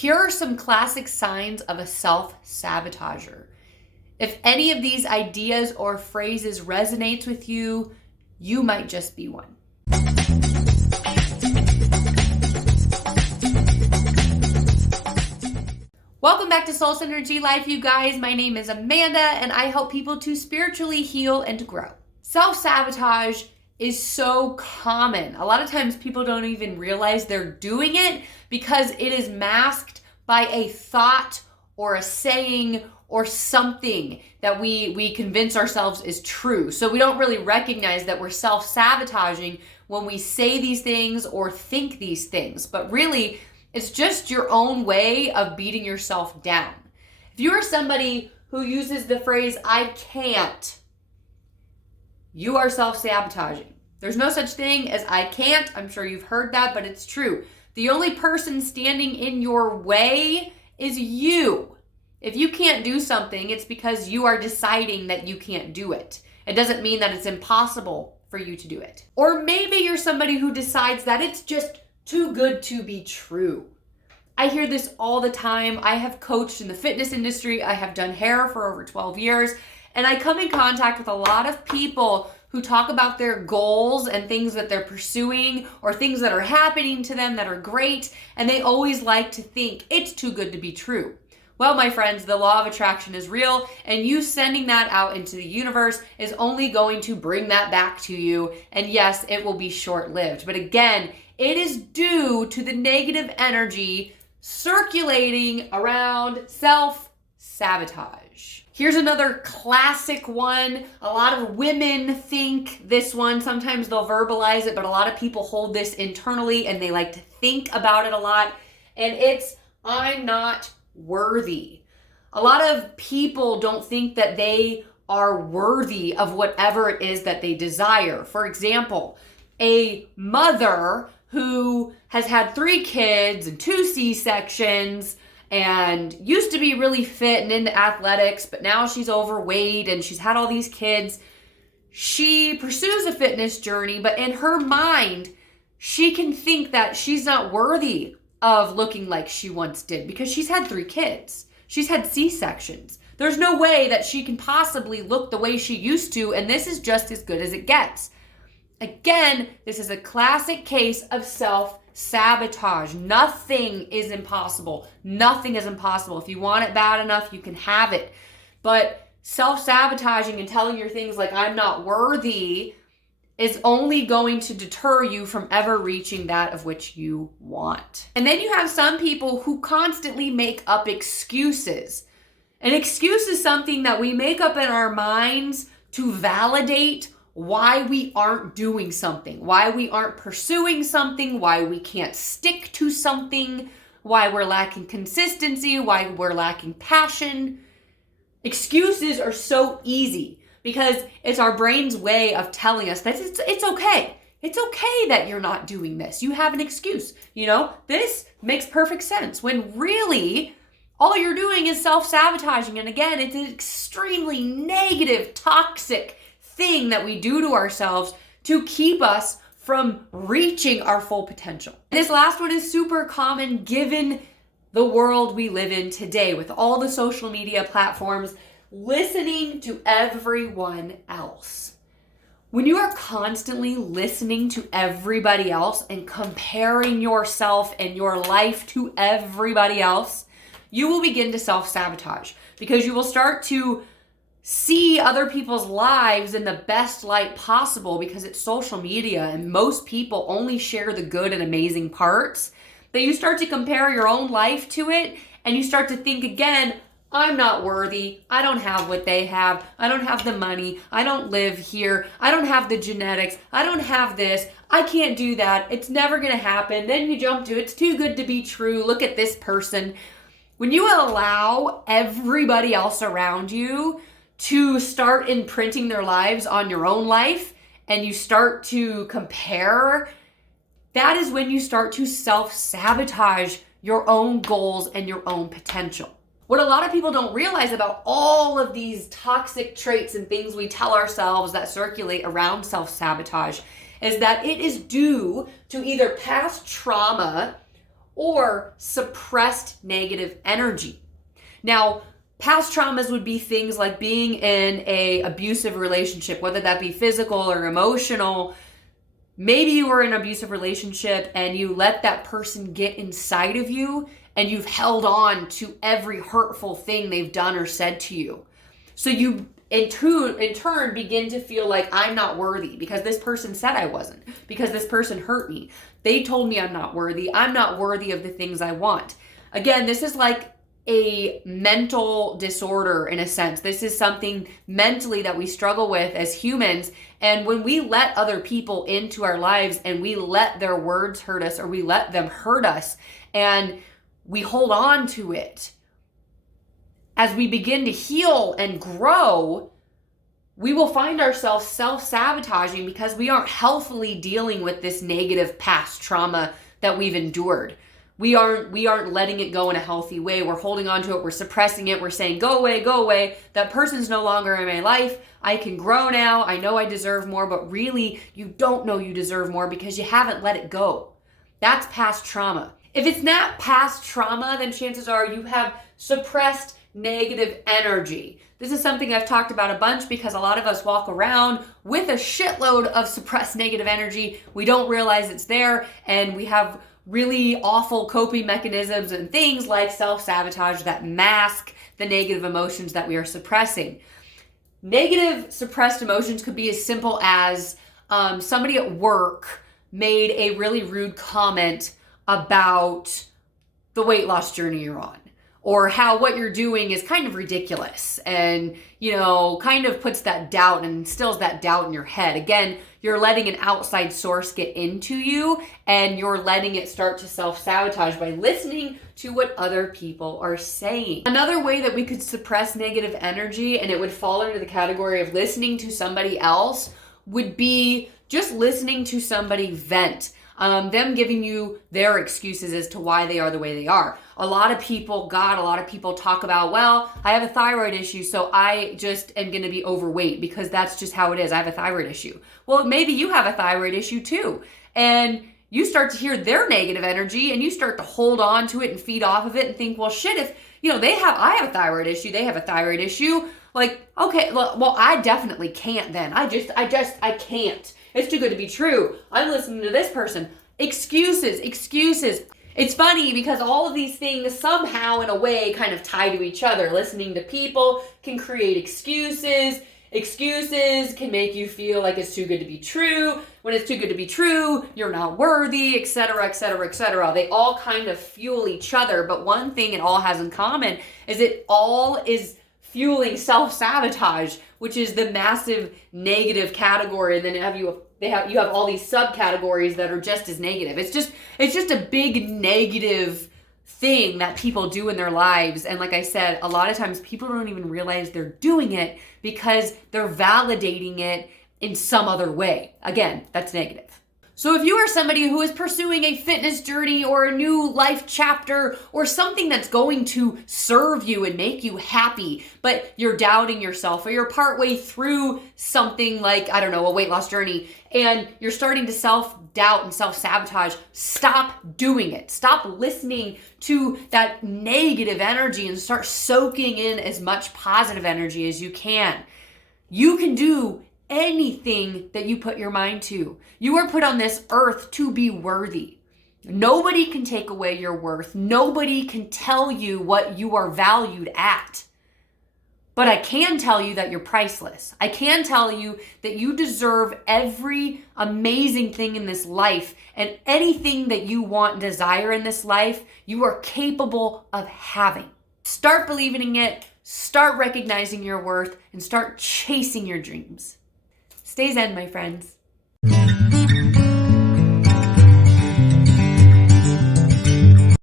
Here are some classic signs of a self-sabotager. If any of these ideas or phrases resonates with you, you might just be one. Welcome back to Soul Synergy Life, you guys. My name is Amanda, and I help people to spiritually heal and to grow. Self-sabotage is so common. A lot of times people don't even realize they're doing it because it is masked by a thought or a saying or something that we convince ourselves is true. So we don't really recognize that we're self-sabotaging when we say these things or think these things. But really, it's just your own way of beating yourself down. If you are somebody who uses the phrase, I can't, you are self-sabotaging. There's no such thing as I can't. I'm sure you've heard that, but it's true. The only person standing in your way is you. If you can't do something, it's because you are deciding that you can't do it. It doesn't mean that it's impossible for you to do it. Or maybe you're somebody who decides that it's just too good to be true. I hear this all the time. I have coached in the fitness industry. I have done hair for over 12 years. And I come in contact with a lot of people who talk about their goals and things that they're pursuing or things that are happening to them that are great. And they always like to think it's too good to be true. Well, my friends, the law of attraction is real, and you sending that out into the universe is only going to bring that back to you. And yes, it will be short-lived. But again, it is due to the negative energy circulating around self-sabotage. Here's another classic one. A lot of women think this one. Sometimes they'll verbalize it, but a lot of people hold this internally and they like to think about it a lot. And it's, I'm not worthy. A lot of people don't think that they are worthy of whatever it is that they desire. For example, a mother who has had 3 kids and 2 C-sections and used to be really fit and into athletics, but now she's overweight and she's had all these kids. She pursues a fitness journey, but in her mind, she can think that she's not worthy of looking like she once did because she's had 3 kids. She's had C-sections. There's no way that she can possibly look the way she used to, and this is just as good as it gets. Again, this is a classic case of self-sabotage. Nothing is impossible. Nothing is impossible. If you want it bad enough, you can have it. But self-sabotaging and telling your things like, I'm not worthy, is only going to deter you from ever reaching that of which you want. And then you have some people who constantly make up excuses. An excuse is something that we make up in our minds to validate why we aren't doing something, why we aren't pursuing something, why we can't stick to something, why we're lacking consistency, why we're lacking passion. Excuses are so easy because it's our brain's way of telling us that it's okay. It's okay that you're not doing this. You have an excuse. This makes perfect sense when really all you're doing is self-sabotaging. And again, it's an extremely negative, toxic thing that we do to ourselves to keep us from reaching our full potential. This last one is super common given the world we live in today with all the social media platforms, listening to everyone else. When you are constantly listening to everybody else and comparing yourself and your life to everybody else, you will begin to self-sabotage because you will start to see other people's lives in the best light possible because it's social media and most people only share the good and amazing parts. But you start to compare your own life to it and you start to think again, I'm not worthy. I don't have what they have. I don't have the money. I don't live here. I don't have the genetics. I don't have this. I can't do that. It's never going to happen. Then you jump to it's too good to be true. Look at this person. When you allow everybody else around you to start imprinting their lives on your own life and you start to compare, that is when you start to self-sabotage your own goals and your own potential. What a lot of people don't realize about all of these toxic traits and things we tell ourselves that circulate around self-sabotage is that it is due to either past trauma or suppressed negative energy. Now, past traumas would be things like being in an abusive relationship, whether that be physical or emotional. Maybe you were in an abusive relationship and you let that person get inside of you and you've held on to every hurtful thing they've done or said to you. So you, in turn, begin to feel like I'm not worthy because this person said I wasn't, because this person hurt me. They told me I'm not worthy. I'm not worthy of the things I want. Again, this is like a mental disorder in a sense. This is something mentally that we struggle with as humans. And when we let other people into our lives and we let their words hurt us or we let them hurt us and we hold on to it, as we begin to heal and grow, we will find ourselves self-sabotaging because we aren't healthily dealing with this negative past trauma that we've endured. We aren't letting it go in a healthy way. We're holding on to it. We're suppressing it. We're saying, go away, go away. That person's no longer in my life. I can grow now. I know I deserve more, but really you don't know you deserve more because you haven't let it go. That's past trauma. If it's not past trauma, then chances are you have suppressed negative energy. This is something I've talked about a bunch because a lot of us walk around with a shitload of suppressed negative energy. We don't realize it's there, and we have really awful coping mechanisms and things like self-sabotage that mask the negative emotions that we are suppressing. Negative suppressed emotions could be as simple as somebody at work made a really rude comment about the weight loss journey you're on, or how what you're doing is kind of ridiculous and, kind of puts that doubt and instills that doubt in your head. Again, you're letting an outside source get into you and you're letting it start to self-sabotage by listening to what other people are saying. Another way that we could suppress negative energy, and it would fall under the category of listening to somebody else, would be just listening to somebody vent. Them giving you their excuses as to why they are the way they are. A lot of people talk about, well, I have a thyroid issue, so I just am going to be overweight because that's just how it is. I have a thyroid issue. Well, maybe you have a thyroid issue too. And you start to hear their negative energy and you start to hold on to it and feed off of it and think, well, shit, if, I have a thyroid issue, they have a thyroid issue. Like, okay, well, I definitely can't then. I can't. It's too good to be true. I'm listening to this person. Excuses. It's funny because all of these things somehow in a way kind of tie to each other. Listening to people can create excuses. Excuses can make you feel like it's too good to be true. When it's too good to be true, you're not worthy, etc., etc., etc. They all kind of fuel each other. But one thing it all has in common is it all is fueling self-sabotage, which is the massive negative category. And then you have all these subcategories that are just as negative. It's just a big negative thing that people do in their lives. And like I said, a lot of times people don't even realize they're doing it because they're validating it in some other way. Again, that's negative. So if you are somebody who is pursuing a fitness journey or a new life chapter or something that's going to serve you and make you happy, but you're doubting yourself, or you're partway through something like, a weight loss journey, and you're starting to self-doubt and self-sabotage, stop doing it. Stop listening to that negative energy and start soaking in as much positive energy as you can. You can do anything that you put your mind to. You are put on this earth to be worthy. Nobody can take away your worth. Nobody can tell you what you are valued at. But I can tell you that you're priceless. I can tell you that you deserve every amazing thing in this life, and anything that you want and desire in this life, you are capable of having. Start believing in it, start recognizing your worth, and start chasing your dreams. Stay zen, my friends.